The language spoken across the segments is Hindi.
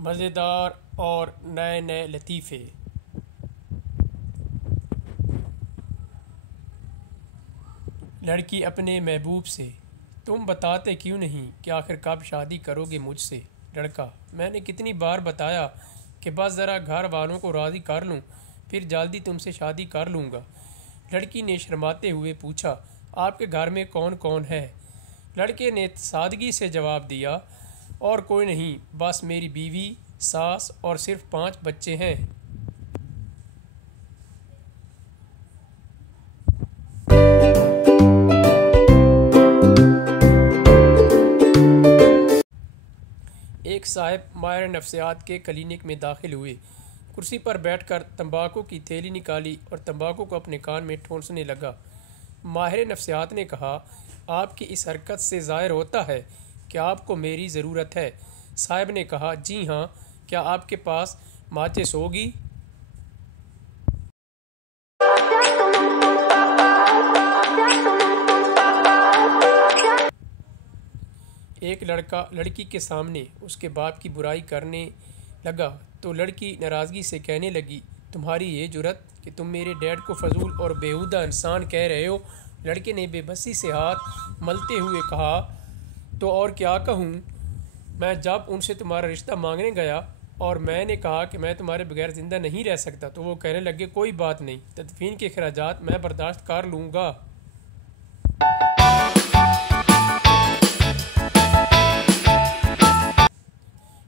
मज़ेदार और नए नए लतीफ़े। लड़की अपने महबूब से, तुम बताते क्यों नहीं कि आखिर कब शादी करोगे मुझसे। लड़का, मैंने कितनी बार बताया कि बस ज़रा घर वालों को राज़ी कर लूँ, फिर जल्दी तुमसे शादी कर लूँगा। लड़की ने शर्माते हुए पूछा, आपके घर में कौन कौन है। लड़के ने सादगी से जवाब दिया, और कोई नहीं, बस मेरी बीवी, सास और सिर्फ 5 बच्चे हैं। एक साहब माहिर नफ्सियात के क्लिनिक में दाखिल हुए। कुर्सी पर बैठकर तंबाकू की थैली निकाली और तंबाकू को अपने कान में ठूंसने लगा। माहिर नफ्सियात ने कहा, आपकी इस हरकत से ज़ाहिर होता है कि आपको मेरी ज़रूरत है। साहब ने कहा, जी हाँ, क्या आपके पास माचिस होगी। एक लड़का लड़की के सामने उसके बाप की बुराई करने लगा तो लड़की नाराज़गी से कहने लगी, तुम्हारी ये जुर्रत कि तुम मेरे डैड को फजूल और बेहुदा इंसान कह रहे हो। लड़के ने बेबसी से हाथ मलते हुए कहा, तो और क्या कहूँ। मैं जब उनसे तुम्हारा रिश्ता मांगने गया और मैंने कहा कि मैं तुम्हारे बगैर ज़िंदा नहीं रह सकता, तो वो कहने लगे, कोई बात नहीं, तदफीन के अखराजात मैं बर्दाश्त कर लूँगा।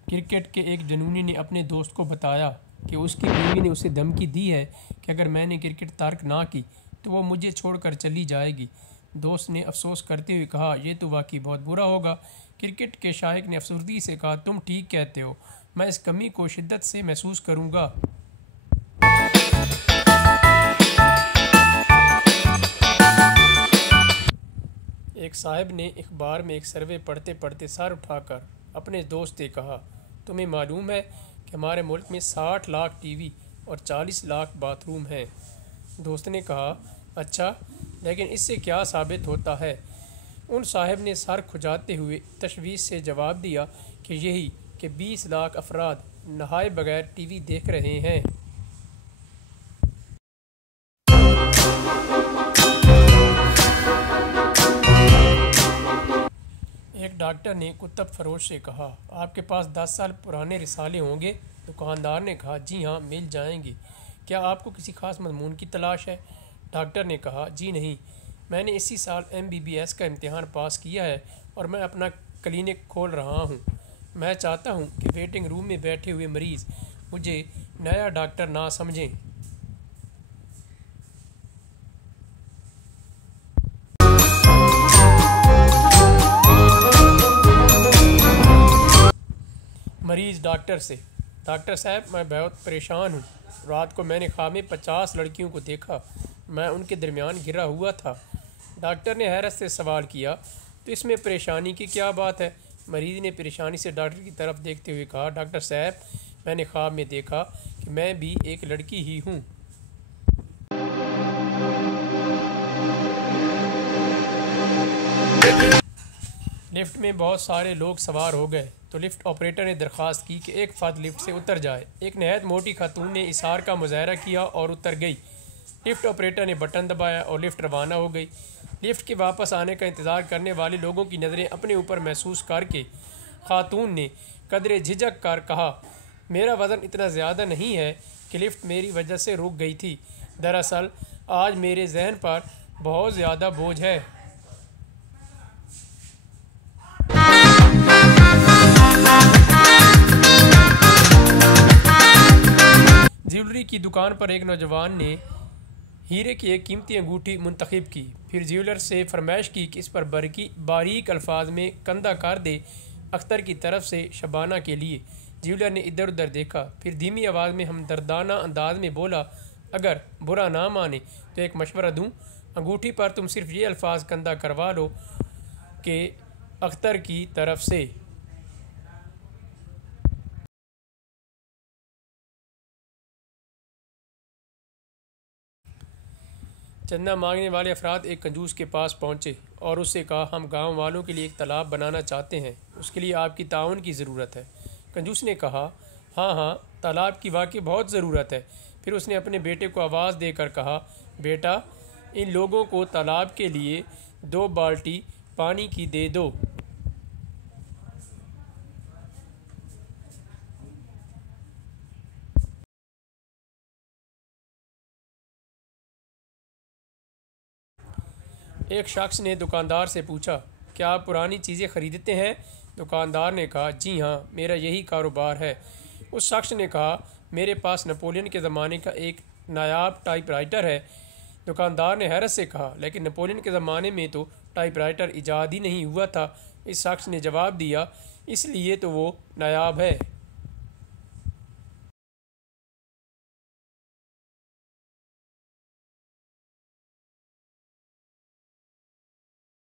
क्रिकेट के एक जनूनी ने अपने दोस्त को बताया कि उसकी बीवी ने उसे धमकी दी है कि अगर मैंने क्रिकेट तर्क ना की तो वो मुझे छोड़कर चली जाएगी। दोस्त ने अफसोस करते हुए कहा, यह तो वाकई बहुत बुरा होगा। क्रिकेट के शायक ने अफसरदगी से कहा, तुम ठीक कहते हो, मैं इस कमी को शिद्दत से महसूस करूँगा। एक साहब ने अखबार में एक सर्वे पढ़ते पढ़ते सर उठाकर अपने दोस्त से कहा, तुम्हें मालूम है कि हमारे मुल्क में 60 लाख टीवी और 40 लाख बाथरूम हैं। दोस्त ने कहा, अच्छा, लेकिन इससे क्या साबित होता है। उन साहब ने सर खुजाते हुए तशवीश से जवाब दिया कि यही कि 20 लाख अफराद नहाए बगैर टीवी देख रहे हैं। एक डॉक्टर ने कुतुब फरोश से कहा, आपके पास 10 साल पुराने रिसाले होंगे। दुकानदार ने कहा, जी हाँ, मिल जाएंगे। क्या आपको किसी खास मजमून की तलाश है। डॉक्टर ने कहा, जी नहीं, मैंने इसी साल MBBS का इम्तिहान पास किया है और मैं अपना क्लिनिक खोल रहा हूँ। मैं चाहता हूँ कि वेटिंग रूम में बैठे हुए मरीज़ मुझे नया डॉक्टर ना समझें। मरीज़ डॉक्टर से, डॉक्टर साहब, मैं बहुत परेशान हूँ। रात को मैंने ख्वाब में 50 लड़कियों को देखा। मैं उनके दरमियान घिरा हुआ था। डॉक्टर ने हैरत से सवाल किया, तो इसमें परेशानी की क्या बात है। मरीज़ ने परेशानी से डॉक्टर की तरफ देखते हुए कहा, डॉक्टर साहब, मैंने ख्वाब में देखा कि मैं भी एक लड़की ही हूँ। लिफ्ट में बहुत सारे लोग सवार हो गए तो लिफ्ट ऑपरेटर ने दरख्वास्त की कि एक फ़र्द लिफ्ट से उतर जाए। एक नहायत मोटी खातून ने इशार का मुजाहरा किया और उतर गई। लिफ्ट ऑपरेटर ने बटन दबाया और लिफ्ट रवाना हो गई। लिफ्ट के वापस आने का इंतज़ार करने वाले लोगों की नज़रें अपने ऊपर महसूस करके खातून ने कदरे झिझक कर कहा, मेरा वज़न इतना ज़्यादा नहीं है कि लिफ्ट मेरी वजह से रुक गई थी। दरअसल आज मेरे जहन पर बहुत ज़्यादा बोझ है। ज्वेलरी की दुकान पर एक नौजवान ने हीरे की एक कीमती अंगूठी मुंतखब की। फिर ज्वेलर से फरमाइश की कि इस पर बारीक अल्फाज में कंधा कर दे, अख्तर की तरफ से शबाना के लिए। ज्वेलर ने इधर उधर देखा, फिर धीमी आवाज़ में हमदर्दाना अंदाज में बोला, अगर बुरा ना माने तो एक मशवरा दूं, अंगूठी पर तुम सिर्फ ये अल्फाज कंधा करवा लो कि अख्तर की तरफ से। चंदा मांगने वाले अफराद एक कंजूस के पास पहुँचे और उससे कहा, हम गांव वालों के लिए एक तालाब बनाना चाहते हैं, उसके लिए आपकी ताउन की ज़रूरत है। कंजूस ने कहा, हाँ हाँ, तालाब की वाकई बहुत ज़रूरत है। फिर उसने अपने बेटे को आवाज़ देकर कहा, बेटा, इन लोगों को तालाब के लिए 2 बाल्टी पानी की दे दो। एक शख्स ने दुकानदार से पूछा, क्या आप पुरानी चीज़ें ख़रीदते हैं? दुकानदार ने कहा, जी हाँ, मेरा यही कारोबार है। उस शख्स ने कहा, मेरे पास नेपोलियन के ज़माने का एक नायाब टाइपराइटर है। दुकानदार ने हैरत से कहा, लेकिन नेपोलियन के ज़माने में तो टाइपराइटर ईजाद ही नहीं हुआ था। इस शख्स ने जवाब दिया, इसलिए तो वो नायाब है।